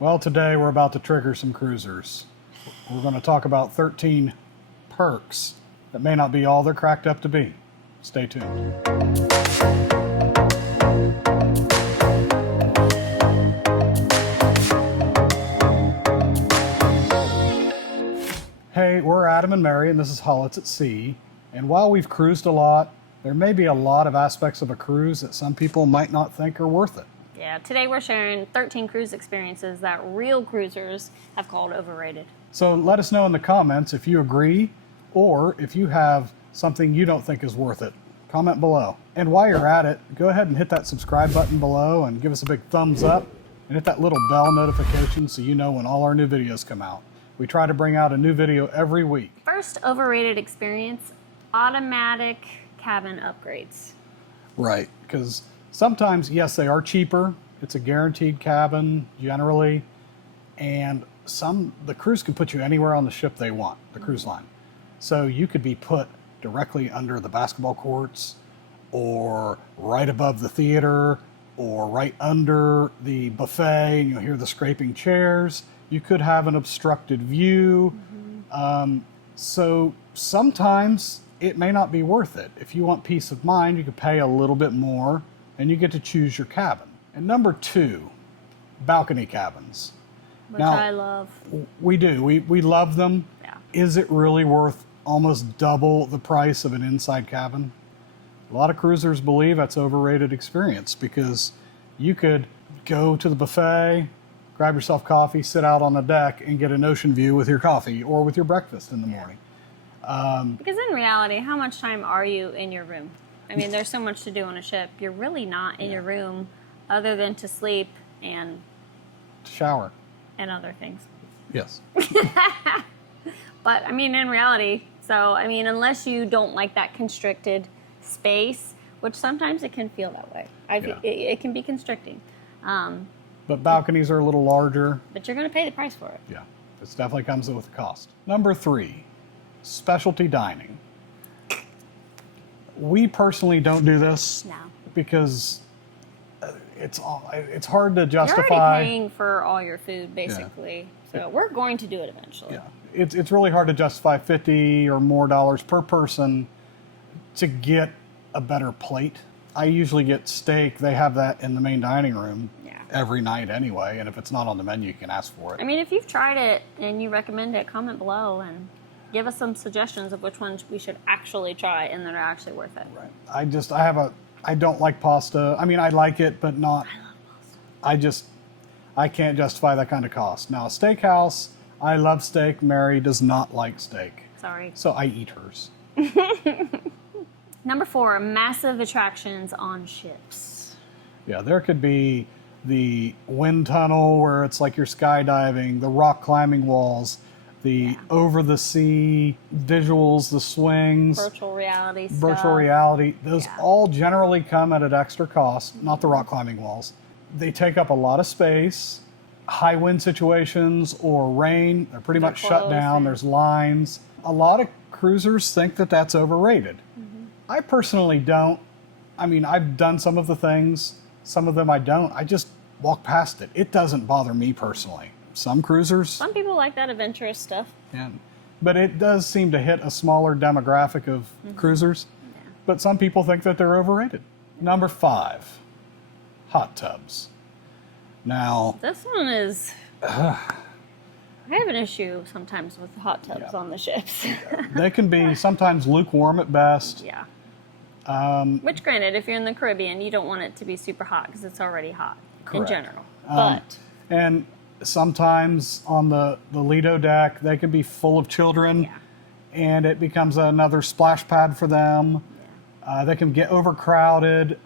Well, today we're about to trigger some cruisers. We're going to talk about 13 perks that may not be all they're cracked up to be. Stay tuned. Hey, we're Adam and Mary, and this is Holletts at Sea. And while we've cruised a lot, there may be a lot of aspects of a cruise that some people might not think are worth it. Yeah, today we're sharing 13 cruise experiences that real cruisers have called overrated. So let us know in the comments if you agree or if you have something you don't think is worth it. Comment below. And while you're at it, go ahead and hit that subscribe button below and give us a big thumbs up and hit that little bell notification so you know when all our new videos come out. We try to bring out a new video every week. First overrated experience, automatic cabin upgrades. Right, because sometimes, yes, they are cheaper. It's a guaranteed cabin generally, and the cruise can put you anywhere on the ship they want, the cruise line. So you could be put directly under the basketball courts, or right above the theater, or right under the buffet, and you'll hear the scraping chairs. You could have an obstructed view. So sometimes it may not be worth it. If you want peace of mind, you could pay a little bit more and you get to choose your cabin. And number 2, balcony cabins. Which Now, I love. We do. We love them. Yeah. Is it really worth almost double the price of an inside cabin? A lot of cruisers believe that's an overrated experience because you could go to the buffet, grab yourself coffee, sit out on the deck, and get an ocean view with your coffee or with your breakfast in the morning. Because in reality, how much time are you in your room? I mean, there's so much to do on a ship. You're really not in your room other than to sleep and Shower. other things. Yes. But, I mean, in reality, unless you don't like that constricted space, which sometimes it can feel that way. It can be constricting. But balconies are a little larger. But you're going to pay the price for it. Yeah, this definitely comes with a cost. Number 3, specialty dining. We personally don't do this No. because it's hard to justify. You're already paying for all your food, basically. Yeah. So we're going to do it eventually. Yeah, it's really hard to justify $50 or more per person to get a better plate. I usually get steak. They have that in the main dining room every night anyway, and if it's not on the menu, you can ask for it. I mean, if you've tried it and you recommend it, comment below and give us some suggestions of which ones we should actually try and that are actually worth it. Right. I don't like pasta. I mean, I like it, but not. I love pasta. I can't justify that kind of cost. Now, a steakhouse, I love steak. Mary does not like steak. Sorry. So I eat hers. Number 4, massive attractions on ships. Yeah, there could be the wind tunnel where it's like you're skydiving, the rock climbing walls, the over the sea visuals, the swings, virtual reality stuff. Virtual reality. Those all generally come at an extra cost, not the rock climbing walls. They take up a lot of space. High wind situations or rain, they're pretty much shut down. There's lines. A lot of cruisers think that that's overrated. I personally don't. I mean, I've done some of the things, some of them I don't. I just walk past it. It doesn't bother me personally. Some cruisers. Some people like that adventurous stuff. Yeah. But it does seem to hit a smaller demographic of cruisers. Yeah. But some people think that they're overrated. Number 5, hot tubs. Now, this one is. I have an issue sometimes with hot tubs on the ships. They can be sometimes lukewarm at best. Yeah. Which, granted, if you're in the Caribbean, you don't want it to be super hot because it's already hot in general. And sometimes on the Lido deck, they can be full of children, and it becomes another splash pad for them. Yeah. They can get overcrowded.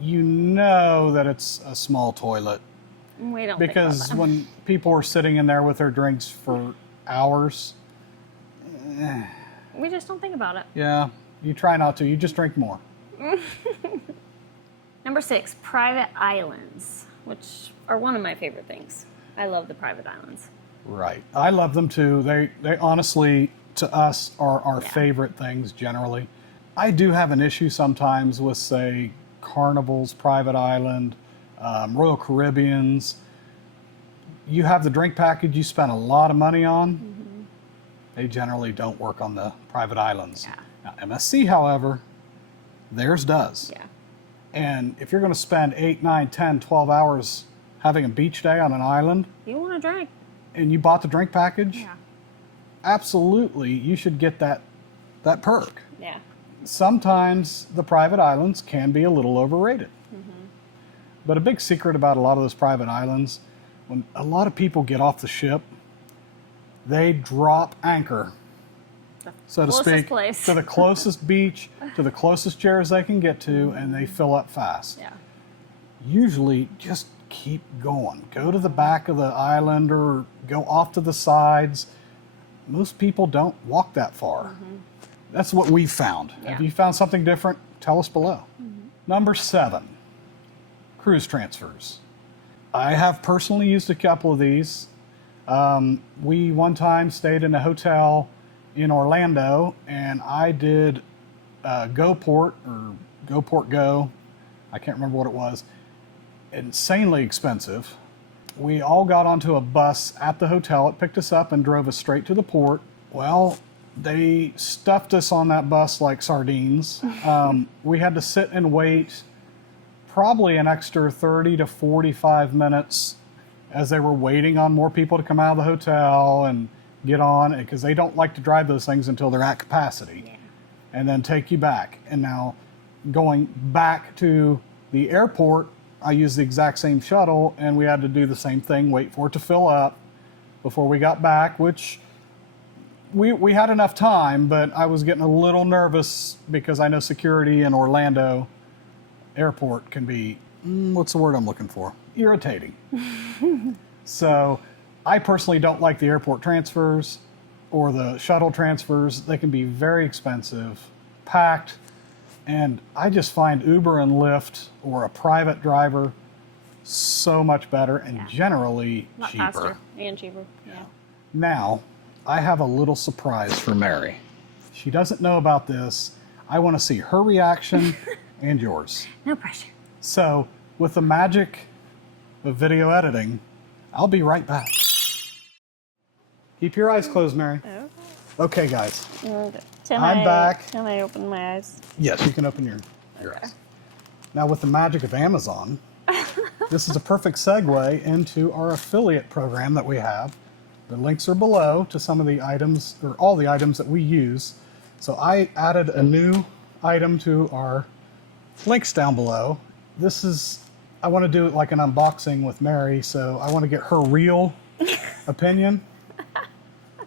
You know that it's a small toilet. We don't because think about that. When people are sitting in there with their drinks for hours, we just don't think about it. Yeah, you try not to. You just drink more. Number 6, private islands, which are one of my favorite things. I love the private islands. Right. I love them too. They honestly, to us, are our favorite things generally. I do have an issue sometimes with, say, Carnival's private island, Royal Caribbean's. you have the drink package you spent a lot of money on, they generally don't work on the private islands. Yeah. Now, MSC, however, theirs does. Yeah. And if you're going to spend 8, 9, 10, 12 hours having a beach day on an island, You want a drink? and you bought the drink package, Yeah. absolutely, you should get that perk. Yeah. Sometimes the private islands can be a little overrated. But a big secret about a lot of those private islands, when a lot of people get off the ship, they drop anchor, so to closest speak, place. to the closest beach, to the closest chairs they can get to, and they fill up fast. Yeah. Usually, just keep going. Go to the back of the island or go off to the sides. Most people don't walk that far. That's what we've found. Yeah. If you found something different, tell us below. Number 7, cruise transfers. I have personally used a couple of these. We one time stayed in a hotel in Orlando, and I did GoPort or GoPort Go. I can't remember what it was. Insanely expensive. We all got onto a bus at the hotel. It picked us up and drove us straight to the port. Well, they stuffed us on that bus like sardines. We had to sit and wait probably an extra 30 to 45 minutes as they were waiting on more people to come out of the hotel and get on, because they don't like to drive those things until they're at capacity and then take you back. And now going back to the airport, I used the exact same shuttle, and we had to do the same thing, wait for it to fill up before we got back, which we had enough time, but I was getting a little nervous because I know security in Orlando airport can be, what's the word I'm looking for? Irritating. So I personally don't like the airport transfers or the shuttle transfers. They can be very expensive, packed, and I just find Uber and Lyft or a private driver so much better and generally A lot cheaper. faster and cheaper. Yeah. Now, I have a little surprise for Mary. She doesn't know about this. I want to see her reaction and yours. No pressure. So, with the magic of video editing, I'll be right back. Keep your eyes closed, Mary. Okay. Okay, guys. I'm back. Can I open my eyes? Yes, you can open your eyes. Now, with the magic of Amazon, this is a perfect segue into our affiliate program that we have. The links are below to some of the items, or all the items that we use. So I added a new item to our links down below. I want to do it like an unboxing with Mary, so I want to get her real opinion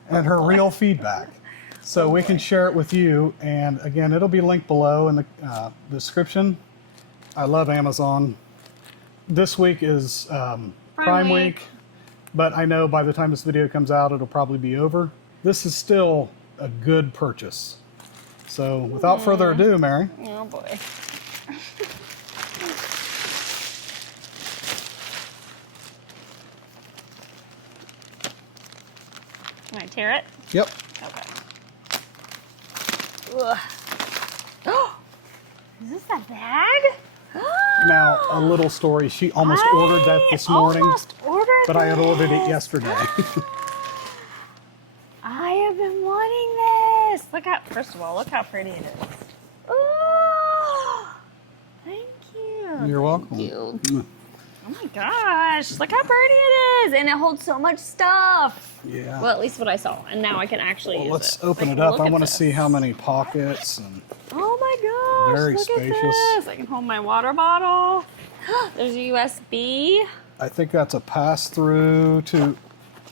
and her real feedback. So we can share it with you, and again, it'll be linked below in the description. I love Amazon. This week is Prime Week, but I know by the time this video comes out, it'll probably be over. This is still a good purchase. So without further ado, Mary. Oh boy. Can I tear it? Yep. Okay. Ugh. Oh, is this a bag? Now, a little story. She almost ordered that this morning, Almost ordered but I had ordered it this. yesterday. I have been wanting this. Look how, first of all, look how pretty it is. Oh, thank you. You're welcome. Thank you. Oh my gosh, look how pretty it is. And it holds so much stuff. Yeah. Well, at least what I saw. And now I can actually use Let's it. open Like, it up. look I at want to this. see how many pockets. And Oh my gosh, Very look spacious. at this. I can hold my water bottle. There's a USB. I think that's a pass-through to,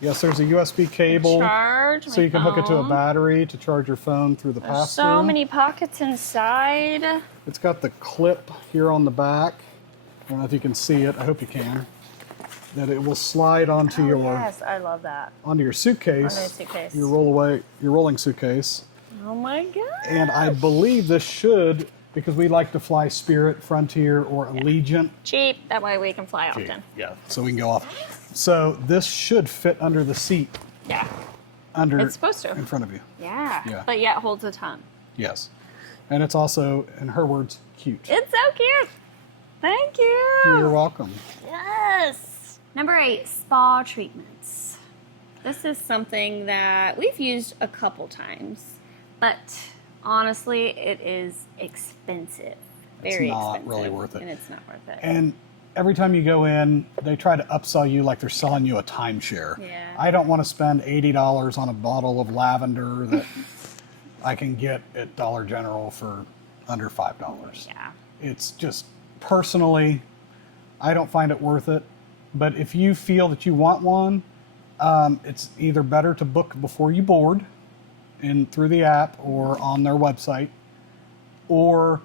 yes, there's a USB cable. Charge. So you can hook it to a phone. battery to charge your phone through the There's pass-through. so many pockets inside. It's got the clip here on the back. I don't know if you can see it. I hope you can. That it will slide onto Oh, your yes, I love that. onto your suitcase. On my suitcase. Your rolling suitcase. Oh my god. And I believe this should, because we like to fly Spirit, Frontier, or Allegiant. Cheap. That way we can fly often. Yeah. So we can go off. So this should fit under the seat. Yeah. Under. It's supposed to. In front of you. Yeah. Yeah. But yet holds a ton. Yes. And it's also, in her words, cute. It's so cute. Thank you. You're welcome. Yes. Number 8, spa treatments. This is something that we've used a couple times, but honestly, it is expensive. Very expensive. It's not really worth it. And it's not worth it. And every time you go in, they try to upsell you like they're selling you a timeshare. Yeah. I don't want to spend $80 on a bottle of lavender that I can get at Dollar General for under $5. Yeah. It's just, personally, I don't find it worth it. But if you feel that you want one, it's either better to book before you board through the app or on their website, or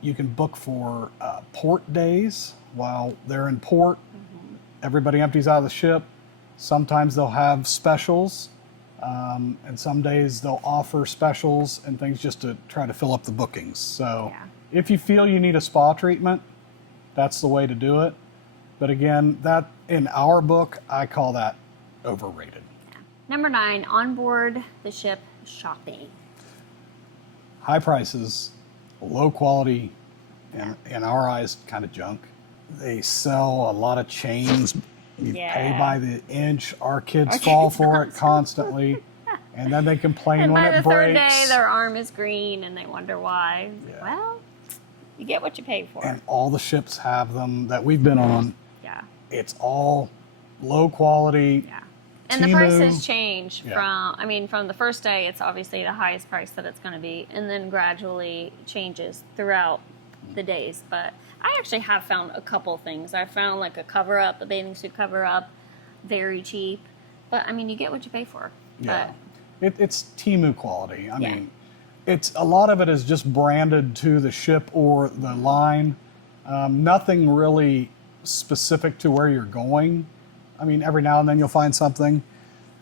you can book for port days while they're in port. Everybody empties out of the ship. Sometimes they'll have specials, and some days they'll offer specials and things just to try to fill up the bookings. So if you feel you need a spa treatment, that's the way to do it. But again, that in our book, I call that overrated. Yeah. Number 9, onboard the ship shopping. High prices, low quality, and in our eyes, kind of junk. They sell a lot of chains. You pay by the inch. Our kids fall for it constantly. And then they complain when it breaks. And by the third day, their arm is green and they wonder why. Yeah. Well, you get what you pay for. And all the ships have them that we've been on. Yeah. It's all low quality. Yeah. And the prices change from the first day, it's obviously the highest price that it's going to be, and then gradually changes throughout the days. But I actually have found a couple things. I found like a cover-up, a bathing suit cover-up, very cheap. But, I mean, you get what you pay for. Yeah. It's Temu quality. I mean, a lot of it is just branded to the ship or the line. Nothing really specific to where you're going. I mean, every now and then you'll find something.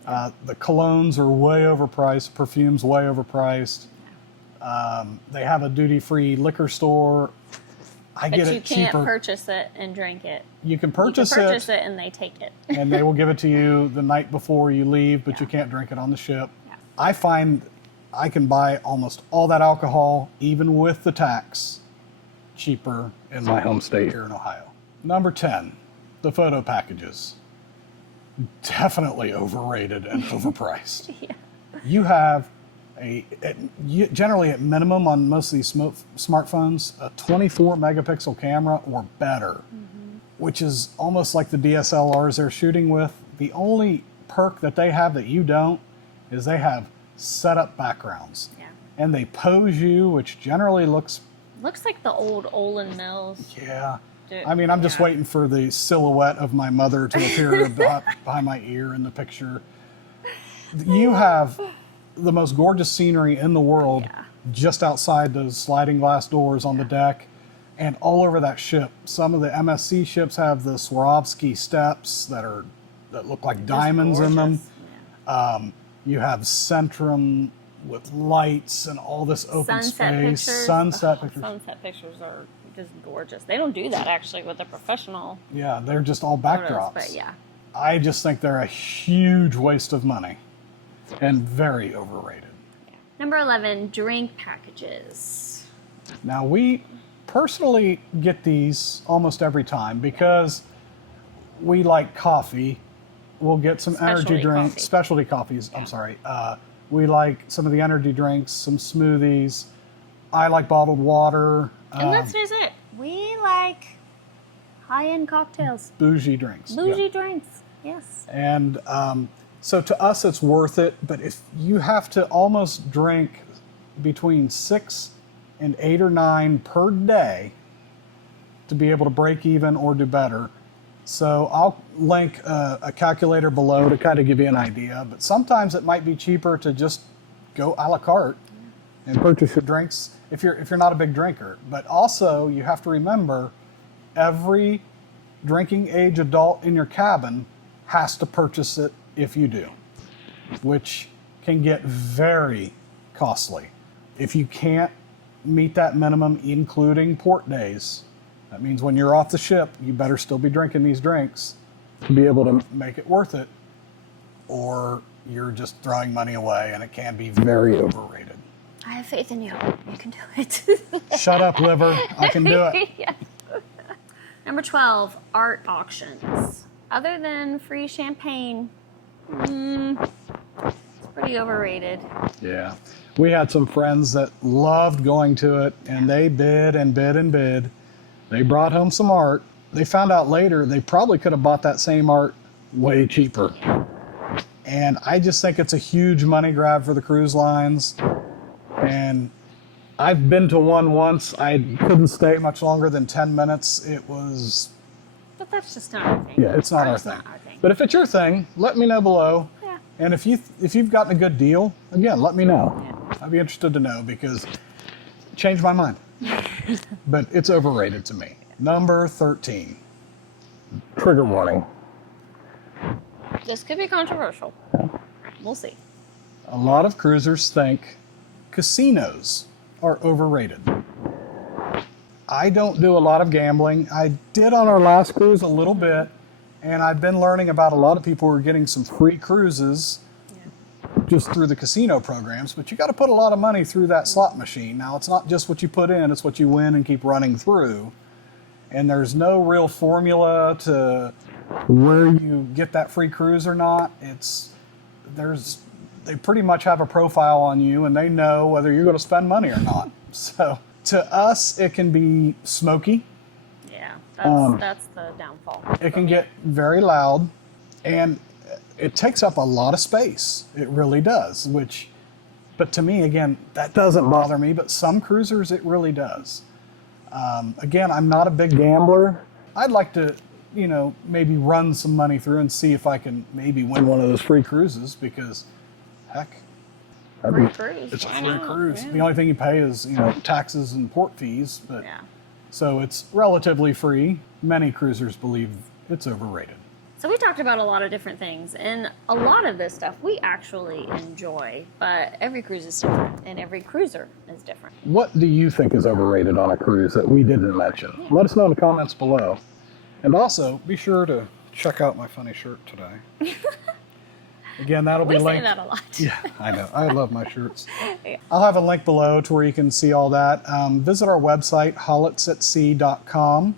The colognes are way overpriced. Perfume's way overpriced. They have a duty-free liquor store. I get it cheaper. But you can't purchase it and drink it. You can purchase it and they take it. And they will give it to you the night before you leave, but you can't drink it on the ship. Yeah. I find I can buy almost all that alcohol, even with the tax, cheaper in my home state here in Ohio. Number 10, the photo packages. Definitely overrated and overpriced. You have generally at minimum on most of these smartphones, a 24 megapixel camera or better, which is almost like the DSLRs they're shooting with. The only perk that they have that you don't is they have setup backgrounds. Yeah. And they pose you, which generally looks like the old Olin Mills. Yeah. I mean, I'm just waiting for the silhouette of my mother to appear behind my ear in the picture. You have the most gorgeous scenery in the world just outside those sliding glass doors on the deck and all over that ship. Some of the MSC ships have the Swarovski steps that look like diamonds in them. Yeah. You have Centrum with lights and all this open space. Sunset pictures. Sunset pictures are just gorgeous. They don't do that actually with a professional. Yeah, they're just all backdrops. But yeah. I just think they're a huge waste of money and very overrated. Yeah. Number 11, drink packages. Now, we personally get these almost every time because we like coffee. We'll get some energy drinks, specialty coffees, I'm sorry. We like some of the energy drinks, some smoothies. I like bottled water. And let's face it, we like high-end cocktails. Bougie drinks. Bougie drinks, yes. And so to us, it's worth it. But if you have to almost drink between 6 and 8 or 9 per day to be able to break even or do better. So I'll link a calculator below to kind of give you an idea. But sometimes it might be cheaper to just go a la carte and purchase your drinks if you're not a big drinker. But also you have to remember every drinking age adult in your cabin has to purchase it if you do, which can get very costly. If you can't meet that minimum, including port days, that means when you're off the ship, you better still be drinking these drinks to be able to make it worth it, or you're just throwing money away, and it can be very overrated. I have faith in you. You can do it. Shut up, liver. I can do it. Yes. Number 12, art auctions. Other than free champagne, it's pretty overrated. Yeah. We had some friends that loved going to it, and they bid and bid and bid. They brought home some art. They found out later they probably could have bought that same art way cheaper. And I just think it's a huge money grab for the cruise lines. And I've been to one once. I couldn't stay much longer than 10 minutes. It was... But that's just not our thing. Yeah, it's not our thing. But if it's your thing, let me know below. Yeah. And if you've gotten a good deal, again, let me know. Yeah. I'd be interested to know because it changed my mind. But it's overrated to me. Number 13. Trigger warning. This could be controversial. We'll see. A lot of cruisers think casinos are overrated. I don't do a lot of gambling. I did on our last cruise a little bit, and I've been learning about a lot of people who are getting some free cruises just through the casino programs, but you got to put a lot of money through that slot machine. Now, it's not just what you put in, it's what you win and keep running through. And there's no real formula to where you get that free cruise or not. They pretty much have a profile on you, and they know whether you're going to spend money or not. So to us, it can be smoky. Yeah, that's the downfall. It can get very loud, and it takes up a lot of space. It really does, but to me, again, that doesn't bother me, but some cruisers, it really does. Again, I'm not a big gambler. I'd like to, maybe run some money through and see if I can maybe win one of those free cruises because, heck, Free cruise. it's a free cruise. Yeah. The only thing you pay is, taxes and port fees, but so it's relatively free. Many cruisers believe it's overrated. So we talked about a lot of different things, and a lot of this stuff we actually enjoy, but every cruise is different, and every cruiser is different. What do you think is overrated on a cruise that we didn't mention? Yeah. Let us know in the comments below. And also, be sure to check out my funny shirt today. Again, that'll be linked. We say that a lot. Yeah, I know. I love my shirts. Yeah. I'll have a link below to where you can see all that. Visit our website, hollettsatsea.com.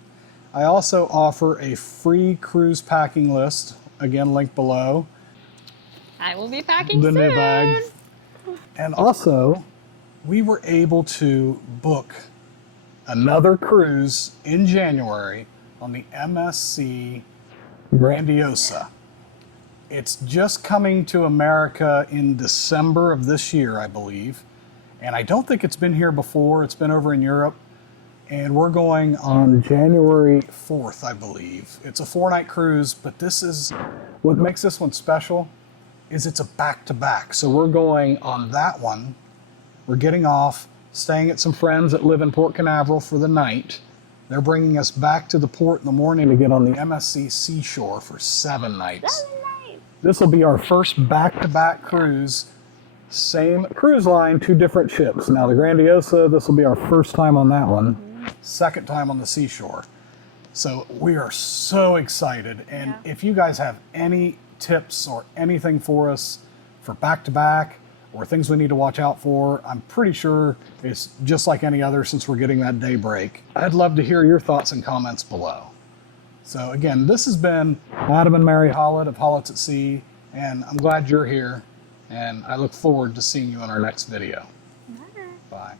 I also offer a free cruise packing list. Again, link below. I will be packing the soon. New bag. And also, we were able to book another cruise in January on the MSC Grandiosa. It's just coming to America in December of this year, I believe. And I don't think it's been here before. It's been over in Europe. And we're going on January 4th, I believe. It's a 4-night cruise, but what makes this one special is it's a back-to-back. So we're going on that one. We're getting off, staying at some friends that live in Port Canaveral for the night. They're bringing us back to the port in the morning to get on the MSC Seashore for 7 nights. 7 nights. This will be our first back-to-back cruise. Same cruise line, 2 different ships. Now the Grandiosa, this will be our first time on that one. Second time on the Seashore. So we are so excited. And if you guys have any tips or anything for us for back-to-back or things we need to watch out for, I'm pretty sure it's just like any other since we're getting that day break. I'd love to hear your thoughts and comments below. So again, this has been Adam and Mary Hollett of Holletts at Sea, and I'm glad you're here, and I look forward to seeing you in our next video. Bye.